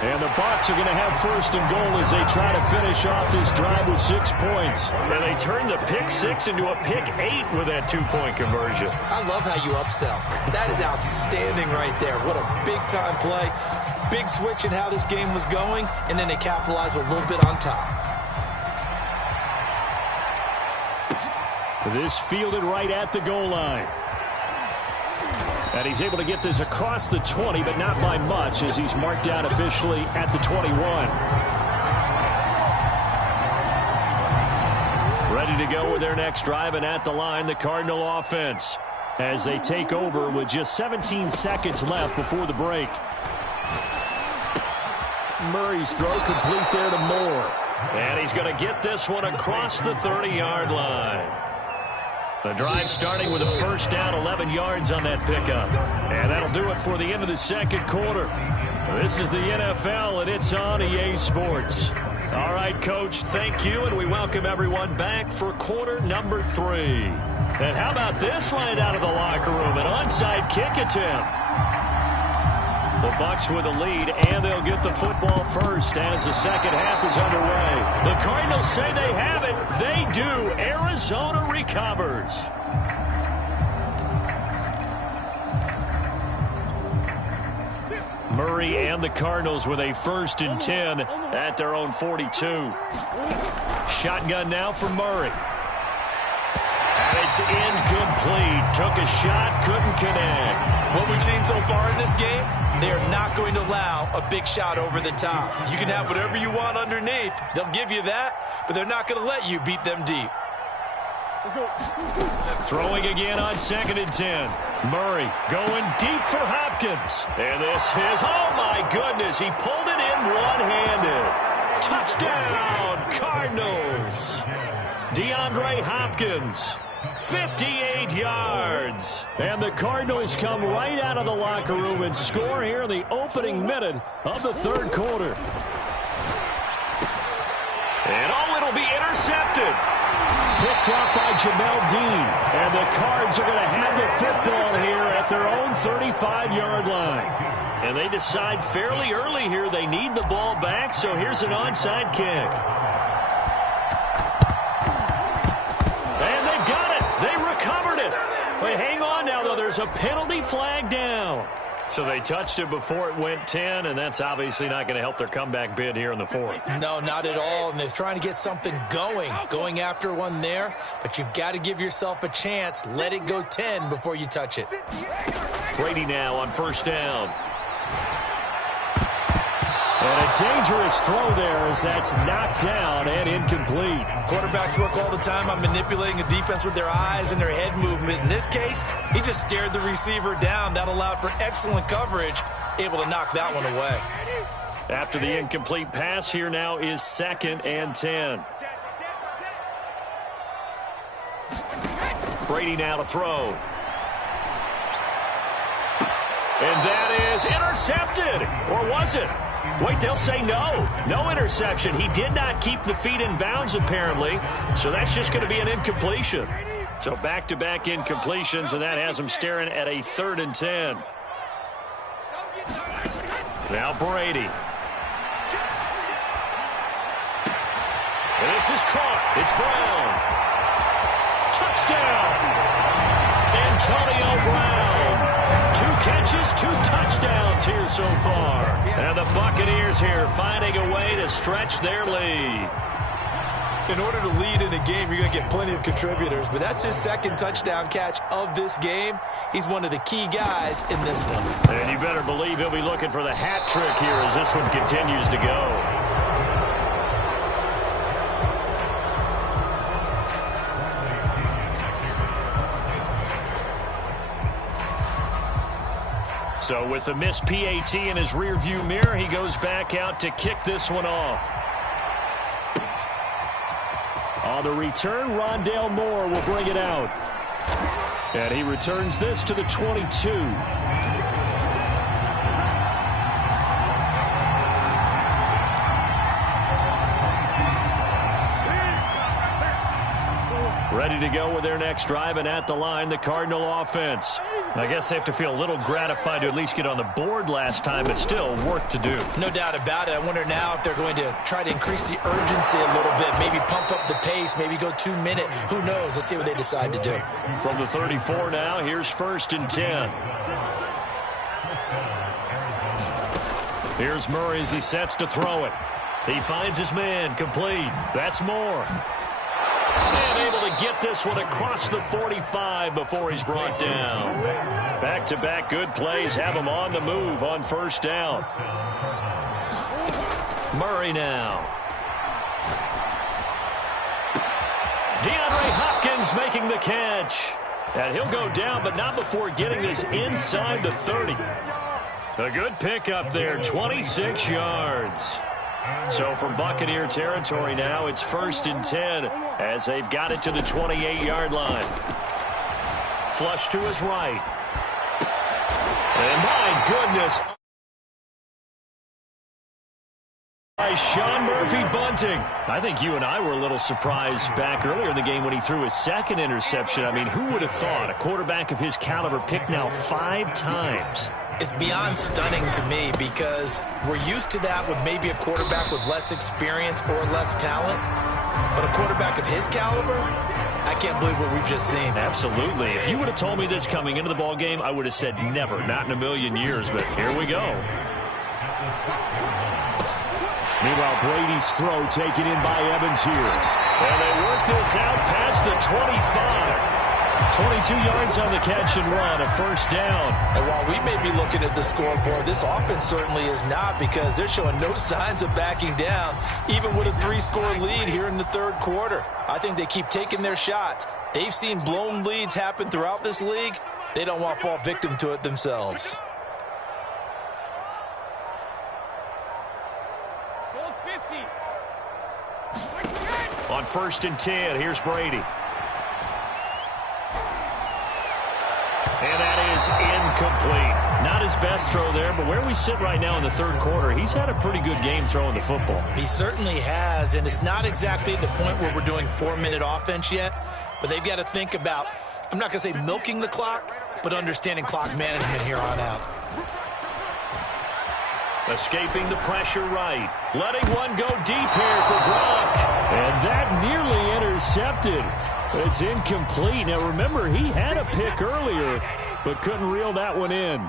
And the Bucs are going to have first and goal as they try to finish off this drive with 6 points. And they turned the pick 6 into a pick 8 with that 2-point conversion. I love how you upsell. That is outstanding right there. What a big-time play. Big switch in how this game was going, and then they capitalized a little bit on top. This fielded right at the goal line. And he's able to get this across the 20, but not by much, as he's marked down officially at the 21. Ready to go with their next drive, and at the line, the Cardinal offense, as they take over with just 17 seconds left before the break. Murray's throw complete there to Moore. And he's going to get this one across the 30-yard line. The drive starting with a first down, 11 yards on that pickup. And that'll do it for the end of the second quarter. This is the NFL, and it's on EA Sports. All right, Coach, thank you, and we welcome everyone back for quarter number 3. And how about this right out of the locker room, an onside kick attempt. The Bucs with a lead, and they'll get the football first as the second half is underway. The Cardinals say they have it. They do. Arizona recovers. Murray and the Cardinals with a first and 10 at their own 42. Shotgun now for Murray. And it's incomplete. Took a shot, couldn't connect. What we've seen so far in this game, they are not going to allow a big shot over the top. You can have whatever you want underneath. They'll give you that, but they're not going to let you beat them deep. Throwing again on 2nd and 10. Murray going deep for Hopkins. And this is, oh my goodness, he pulled it in one-handed. Touchdown, Cardinals. DeAndre Hopkins. 58 yards. And the Cardinals come right out of the locker room and score here in the opening minute of the third quarter. And oh, it'll be intercepted. Picked up by Jamel Dean. And the Cards are going to have the football here at their own 35-yard line. And they decide fairly early here they need the ball back, so here's an onside kick. Wait, hang on now, though. There's a penalty flag down. So they touched it before it went 10, and that's obviously not going to help their comeback bid here in the fourth. No, not at all, and they're trying to get something going after one there, but you've got to give yourself a chance. Let it go 10 before you touch it. Brady now on first down. And a dangerous throw there as that's knocked down and incomplete. Quarterbacks work all the time on manipulating a defense with their eyes and their head movement. In this case, he just stared the receiver down. That allowed for excellent coverage, able to knock that one away. After the incomplete pass, here now is 2nd and 10. Brady now to throw. And that is intercepted. Or was it? Wait, they'll say no. No interception. He did not keep the feet in bounds, apparently. So that's just going to be an incompletion. So back-to-back incompletions, and that has him staring at a 3rd and 10. Now Brady. And this is caught. It's Brown. Touchdown. Antonio Brown. 2 catches, 2 touchdowns here so far. And the Buccaneers here finding a way to stretch their lead. In order to lead in a game, you're going to get plenty of contributors, but that's his 2nd touchdown catch of this game. He's one of the key guys in this one. And you better believe he'll be looking for the hat trick here as this one continues to go. So with the missed PAT in his rearview mirror, he goes back out to kick this one off. On the return, Rondale Moore will bring it out. And he returns this to the 22. Ready to go with their next drive, and at the line, the Cardinal offense. I guess they have to feel a little gratified to at least get on the board last time, but still work to do. No doubt about it. I wonder now if they're going to try to increase the urgency a little bit, maybe pump up the pace, maybe go 2 minute. Who knows? Let's see what they decide to do. From the 34 now, here's 1st and 10. Here's Murray as he sets to throw it. He finds his man, complete. That's Moore. And able to get this one across the 45 before he's brought down. Back-to-back good plays have him on the move on 1st down. Murray now. DeAndre Hopkins making the catch. And he'll go down, but not before getting this inside the 30. A good pickup there, 26 yards. So from Buccaneer territory now, it's 1st and 10 as they've got it to the 28-yard line. Flush to his right. And my goodness. By Sean Murphy Bunting. I think you and I were a little surprised back earlier in the game when he threw his 2nd interception. I mean, who would have thought a quarterback of his caliber picked now 5 times? It's beyond stunning to me because we're used to that with maybe a quarterback with less experience or less talent. But a quarterback of his caliber, I can't believe what we've just seen. Absolutely. If you would have told me this coming into the ball game, I would have said never, not in a million years. But here we go. Meanwhile, Brady's throw taken in by Evans here. And they work this out past the 25. 22 yards on the catch and run, a 1st down. And while we may be looking at the scoreboard, this offense certainly is not because they're showing no signs of backing down, even with a 3-score lead here in the 3rd quarter. I think they keep taking their shots. They've seen blown leads happen throughout this league. They don't want to fall victim to it themselves. On 1st and 10, here's Brady. And that is incomplete. Not his best throw there, but where we sit right now in the 3rd quarter, he's had a pretty good game throwing the football. He certainly has, and it's not exactly at the point where we're doing 4-minute offense yet, but they've got to think about, I'm not going to say milking the clock, but understanding clock management here on out. Escaping the pressure right. Letting one go deep here for Gronk. And that nearly intercepted. It's incomplete. Now, remember, he had a pick earlier, but couldn't reel that one in.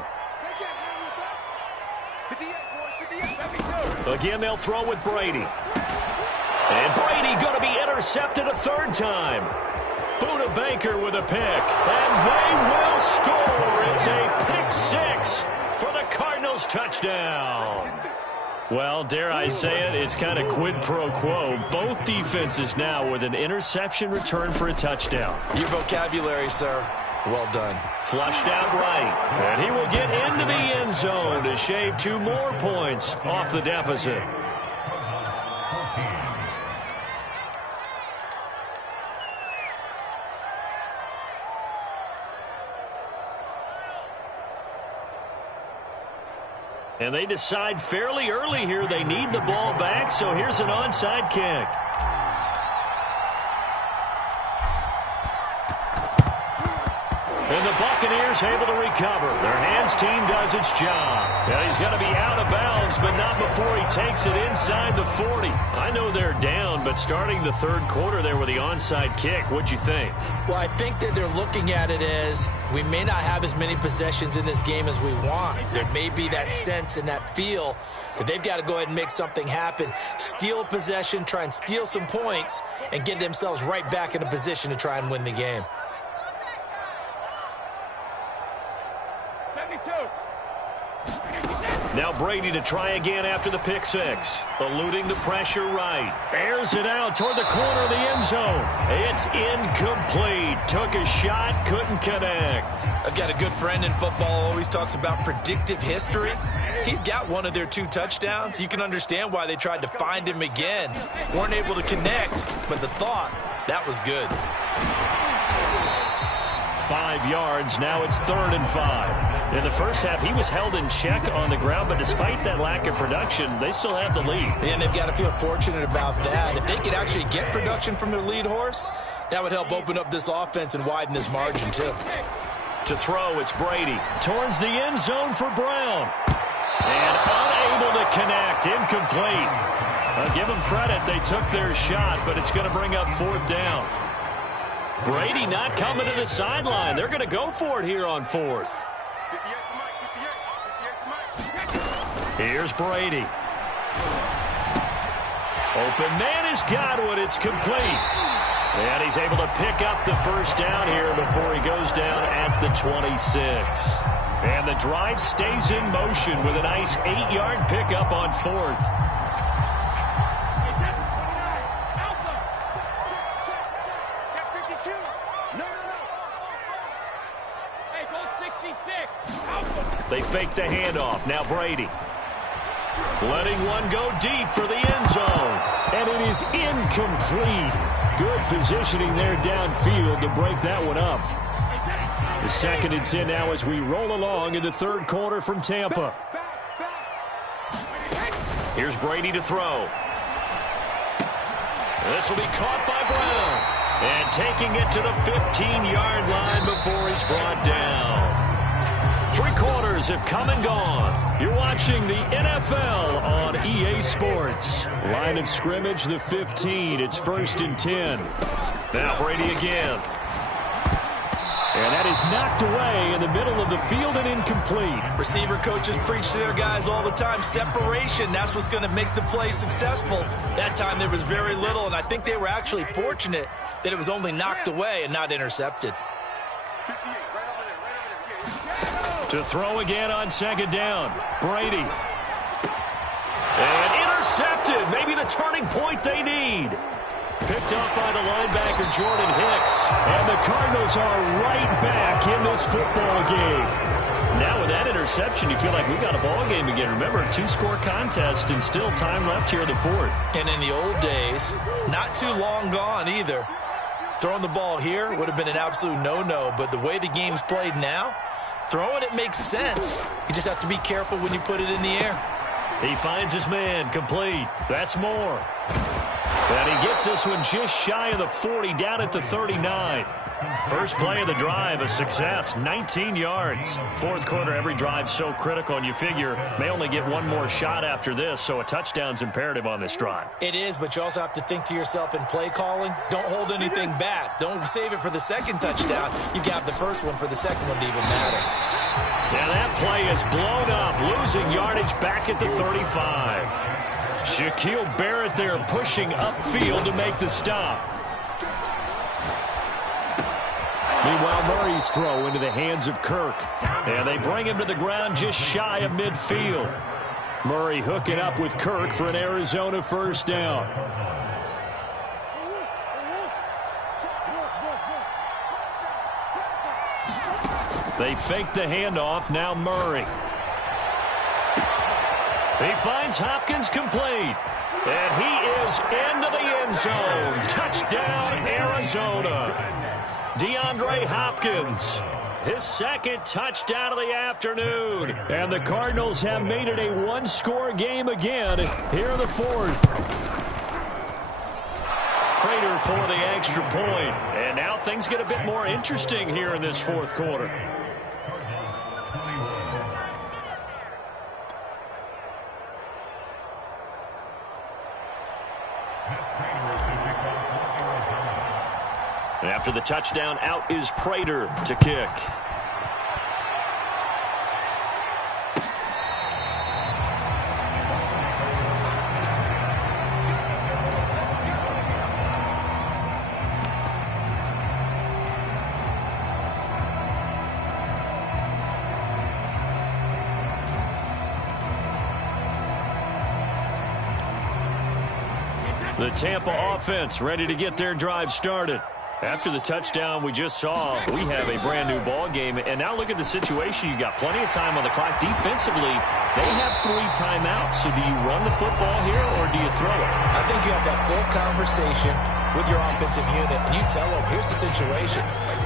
Again, they'll throw with Brady. And Brady going to be intercepted a 3rd time. Buda Baker with a pick. And they will score. It's a pick 6 for the Cardinals touchdown. Well, dare I say it, it's kind of quid pro quo. Both defenses now with an interception return for a touchdown. Your vocabulary, sir. Well done. Flushed out right. And he will get into the end zone to shave 2 more points off the deficit. And they decide fairly early here they need the ball back, so here's an onside kick. And the Buccaneers able to recover. Their hands team does its job. Now he's going to be out of bounds, but not before he takes it inside the 40. I know they're down, but starting the 3rd quarter there with the onside kick, what'd you think? Well, I think that they're looking at it as we may not have as many possessions in this game as we want. There may be that sense and that feel that they've got to go ahead and make something happen. Steal a possession, try and steal some points, and get themselves right back in a position to try and win the game. Now Brady to try again after the pick 6. Eluding the pressure right. Airs it out toward the corner of the end zone. It's incomplete. Took a shot, couldn't connect. I've got a good friend in football, always talks about predictive history. He's got one of their 2 touchdowns. You can understand why they tried to find him again. Weren't able to connect, but the thought, that was good. 5 yards, now it's 3rd and 5. In the first half, he was held in check on the ground, but despite that lack of production, they still have the lead. And they've got to feel fortunate about that. If they could actually get production from their lead horse, that would help open up this offense and widen this margin, too. To throw, it's Brady. Towards the end zone for Brown. And unable to connect. Incomplete. I'll give them credit. They took their shot, but it's going to bring up 4th down. Brady not coming to the sideline. They're going to go for it here on 4th. Here's Brady. Open man is Godwin. It's complete. And he's able to pick up the first down here before he goes down at the 26. And the drive stays in motion with a nice 8-yard pickup on 4th. They fake the handoff. Now Brady. Letting one go deep for the end zone. And it is incomplete. Good positioning there downfield to break that one up. The 2nd and 10 now as we roll along in the 3rd quarter from Tampa. Here's Brady to throw. This will be caught by Brown. And taking it to the 15-yard line before he's brought down. 3 quarters have come and gone. You're watching the NFL on EA Sports. Line of scrimmage, the 15. It's 1st and 10. Now Brady again. And that is knocked away in the middle of the field and incomplete. Receiver coaches preach to their guys all the time. Separation, that's what's going to make the play successful. That time there was very little, and I think they were actually fortunate that it was only knocked away and not intercepted. To throw again on 2nd down. Brady. And intercepted. Maybe the turning point they need. Picked up by the linebacker, Jordan Hicks. And the Cardinals are right back in this football game. Now with that interception, you feel like we got a ball game again. Remember, 2-score contest and still time left here in the 4th. And in the old days, not too long gone either. Throwing the ball here would have been an absolute no-no. But the way the game's played now, throwing it makes sense. You just have to be careful when you put it in the air. He finds his man. Complete. That's Moore. And he gets this one just shy of the 40, down at the 39. First play of the drive, a success, 19 yards. 4th quarter, every drive so critical, and you figure may only get one more shot after this, so a touchdown's imperative on this drive. It is, but you also have to think to yourself in play calling, don't hold anything back. Don't save it for the 2nd touchdown. You got the first one for the 2nd one to even matter. Now that play is blown up, losing yardage back at the 35. Shaquille Barrett there pushing upfield to make the stop. Meanwhile, Murray's throw into the hands of Kirk. And they bring him to the ground just shy of midfield. Murray hooking up with Kirk for an Arizona first down. They fake the handoff. Now Murray. He finds Hopkins complete. And he is into the end zone. Touchdown, Arizona. DeAndre Hopkins, his 2nd touchdown of the afternoon. And the Cardinals have made it a 1-score game again here in the 4th. Prater for the extra point. And now things get a bit more interesting here in this 4th quarter. After the touchdown, out is Prater to kick. The Tampa offense ready to get their drive started. After the touchdown we just saw, we have a brand-new ball game. And now look at the situation. You got plenty of time on the clock. Defensively, they have 3 timeouts. So do you run the football here or do you throw it? I think you have that full conversation. with your offensive unit, and you tell them, here's the situation.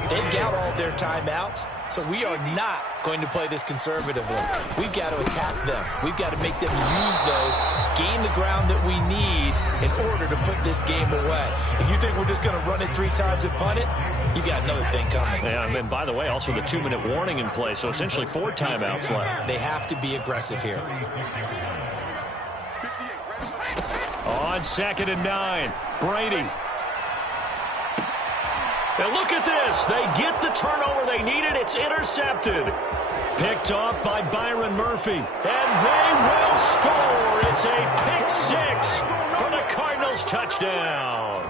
They've got all their timeouts, so we are not going to play this conservatively. We've got to attack them. We've got to make them use those, gain the ground that we need in order to put this game away. If you think we're just going to run it 3 times and punt it, you've got another thing coming. Yeah, and by the way, also the 2-minute warning in play, so essentially 4 timeouts left. They have to be aggressive here. On 2nd and 9, Brady. And look at this. They get the turnover they needed. It's intercepted. Picked off by Byron Murphy. And they will score. It's a pick 6 for the Cardinals touchdown.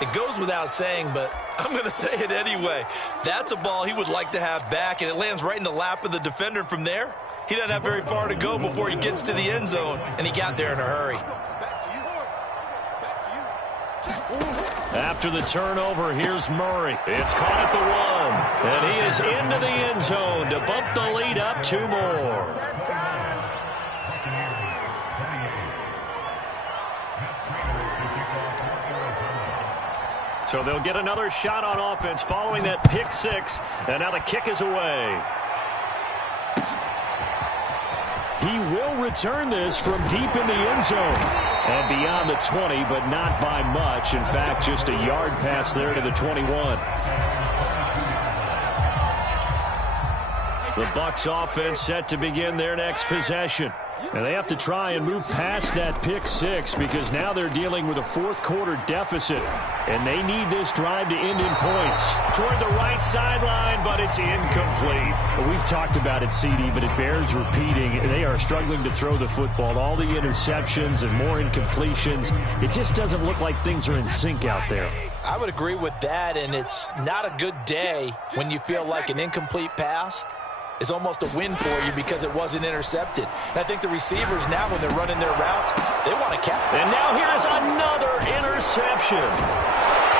It goes without saying, but I'm going to say it anyway. That's a ball he would like to have back, and it lands right in the lap of the defender. From there, he doesn't have very far to go before he gets to the end zone, and he got there in a hurry. After the turnover, here's Murray. It's caught at the 1, and he is into the end zone to bump the lead up 2 more. So they'll get another shot on offense following that pick 6, and now the kick is away. He will return this from deep in the end zone and beyond the 20, but not by much. In fact, just a yard pass there to the 21. The Bucs offense set to begin their next possession. And they have to try and move past that pick 6 because now they're dealing with a 4th quarter deficit. And they need this drive to end in points. Toward the right sideline, but it's incomplete. We've talked about it, CD, but it bears repeating. They are struggling to throw the football. All the interceptions and more incompletions. It just doesn't look like things are in sync out there. I would agree with that, and it's not a good day when you feel like an incomplete pass is almost a win for you because it wasn't intercepted. And I think the receivers now, when they're running their routes, they want to catch. And now here's another interception.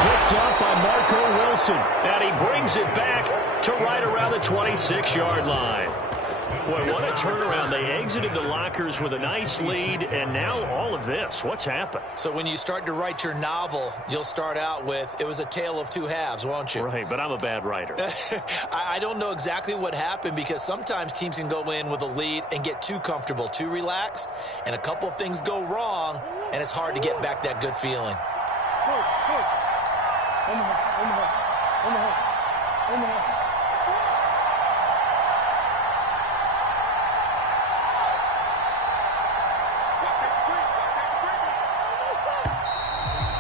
Picked up by Marco Wilson. And he brings it back to right around the 26-yard line. Boy, what a turnaround. They exited the lockers with a nice lead, and now all of this. What's happened? So when you start to write your novel, you'll start out with, it was a tale of 2 halves, won't you? Right, but I'm a bad writer. I don't know exactly what happened because sometimes teams can go in with a lead and get too comfortable, too relaxed, and a couple of things go wrong, and it's hard to get back that good feeling.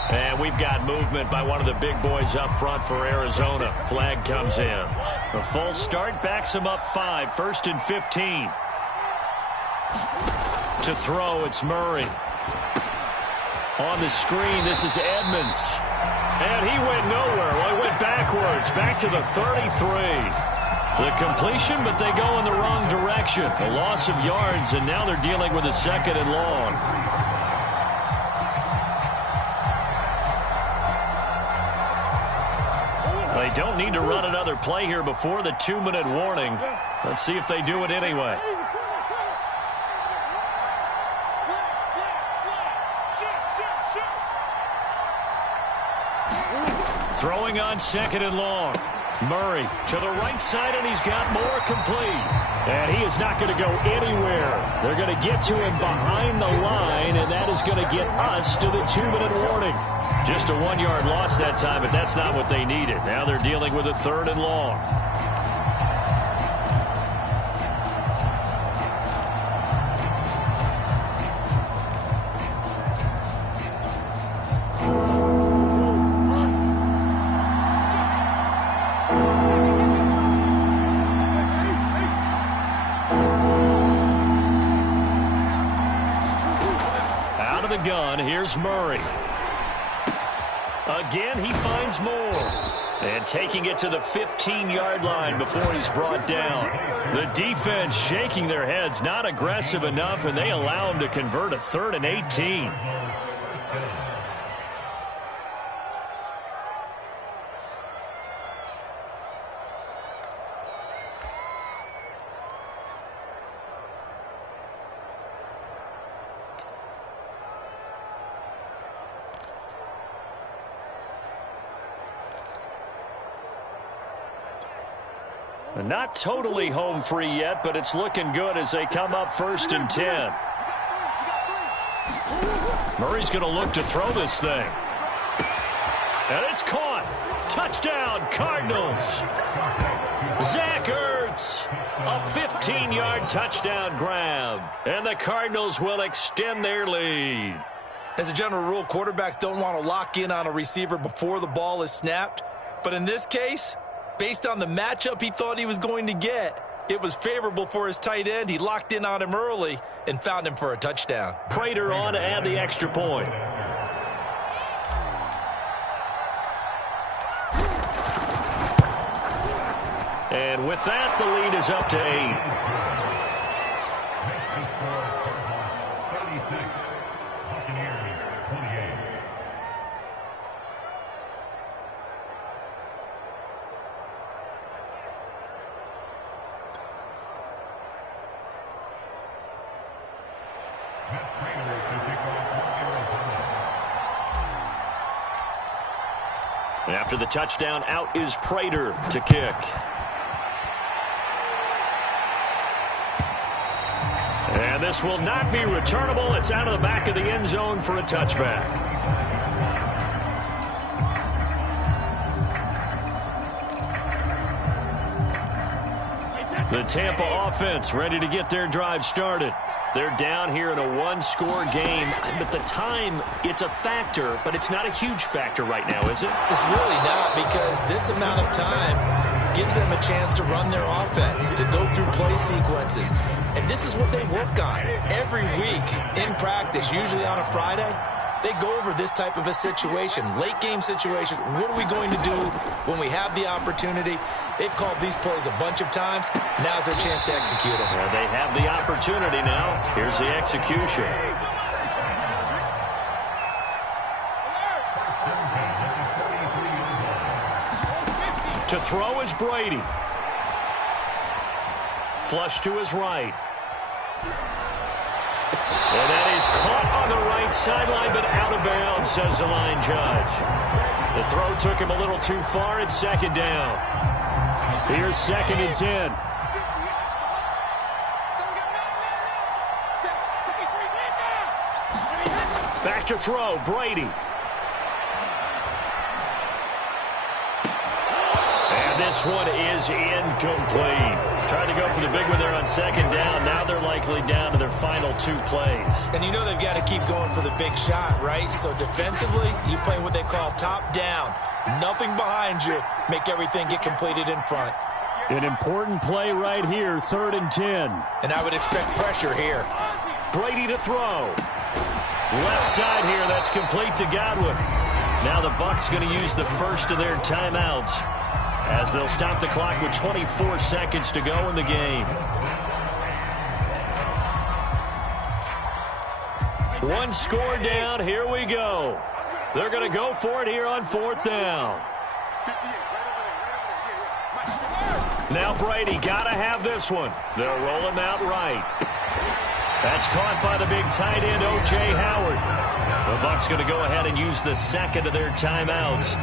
And we've got movement by one of the big boys up front for Arizona. Flag comes in. The full start backs him up 5. 1st and 15. To throw, it's Murray. On the screen, this is Edmonds. And he went nowhere. Well, he went backwards, back to the 33. The completion, but they go in the wrong direction. A loss of yards, and now they're dealing with a 2nd and long. They don't need to run another play here before the 2-minute warning. Let's see if they do it anyway. Throwing on 2nd and long. Murray to the right side, and he's got more complete. And he is not going to go anywhere. They're going to get to him behind the line, and that is going to get us to the 2-minute warning. Just a 1-yard loss that time, but that's not what they needed. Now they're dealing with a 3rd and long. Out of the gun, here's Murray. Again, he finds more. And taking it to the 15-yard line before he's brought down. The defense shaking their heads, not aggressive enough, and they allow him to convert a 3rd and 18. Not totally home free yet, but it's looking good as they come up 1st and 10. Murray's going to look to throw this thing. And it's caught. Touchdown, Cardinals. Zach Ertz, a 15-yard touchdown grab. And the Cardinals will extend their lead. As a general rule, quarterbacks don't want to lock in on a receiver before the ball is snapped. But in this case, based on the matchup he thought he was going to get, it was favorable for his tight end. He locked in on him early and found him for a touchdown. Prater on to add the extra point. And with that, the lead is up to 8. After the touchdown, out is Prater to kick. And this will not be returnable. It's out of the back of the end zone for a touchback. The Tampa offense ready to get their drive started. They're down here in a one-score game. But the time, it's a factor, but it's not a huge factor right now, is it? It's really not, because this amount of time gives them a chance to run their offense, to go through play sequences. And this is what they work on every week in practice, usually on a Friday. They go over this type of a situation, late game situation. What are we going to do when we have the opportunity? They've called these plays a bunch of times. Now's their chance to execute them. Well, they have the opportunity now. Here's the execution. To throw is Brady. Flush to his right. And that is caught on the right sideline, but out of bounds, says the line judge. The throw took him a little too far. It's 2nd down. Here's 2nd and 10. Back to throw, Brady. And this one is incomplete. Tried to go for the big one there on 2nd down. Now they're likely down to their final 2 plays. And you know they've got to keep going for the big shot, right? So defensively, you play what they call top down. Nothing behind you. Make everything get completed in front. An important play right here, 3rd and 10. And I would expect pressure here. Brady to throw. Left side here, that's complete to Godwin. Now the Bucs going to use the first of their timeouts as they'll stop the clock with 24 seconds to go in the game. One score down, here we go. They're going to go for it here on 4th down. Now Brady, got to have this one. They'll roll him out right. That's caught by the big tight end, O.J. Howard. The Bucs going to go ahead and use the second of their timeouts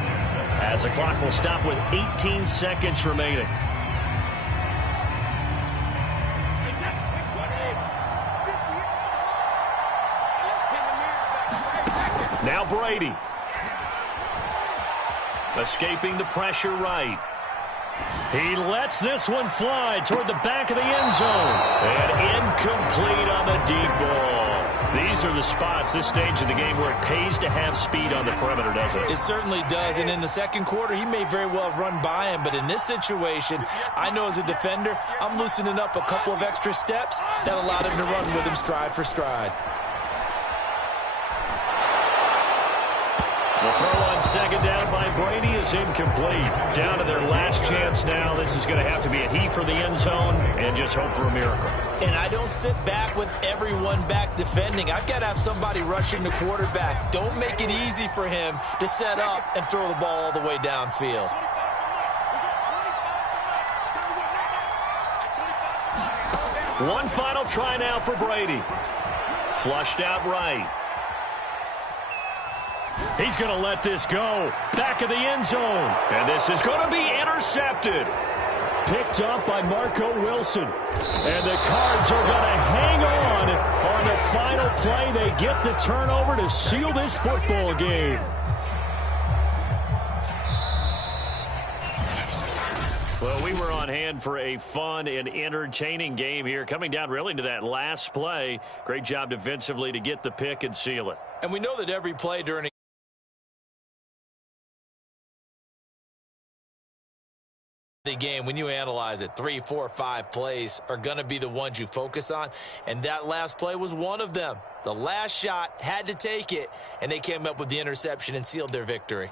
as the clock will stop with 18 seconds remaining. Now Brady. Escaping the pressure right. He lets this one fly toward the back of the end zone. And incomplete on the deep ball. These are the spots, this stage of the game, where it pays to have speed on the perimeter, doesn't it? It certainly does. And in the second quarter, he may very well have run by him. But in this situation, I know as a defender, I'm loosening up a couple of extra steps that allowed him to run with him stride for stride. The throw on 2nd down by Brady is incomplete. Down to their last chance now. This is going to have to be a heave for the end zone and just hope for a miracle. And I don't sit back with everyone back defending. I've got to have somebody rushing the quarterback. Don't make it easy for him to set up and throw the ball all the way downfield. One final try now for Brady. Flushed out right. He's going to let this go. Back of the end zone. And this is going to be intercepted. picked up by Marco Wilson. And the Cards are going to hang on the final play. They get the turnover to seal this football game. Well, we were on hand for a fun and entertaining game here. Coming down really to that last play. Great job defensively to get the pick and seal it. And we know that every play during the game, when you analyze it, 3, 4, 5 plays are going to be the ones you focus on, and that last play was one of them. The last shot, had to take it, and they came up with the interception and sealed their victory.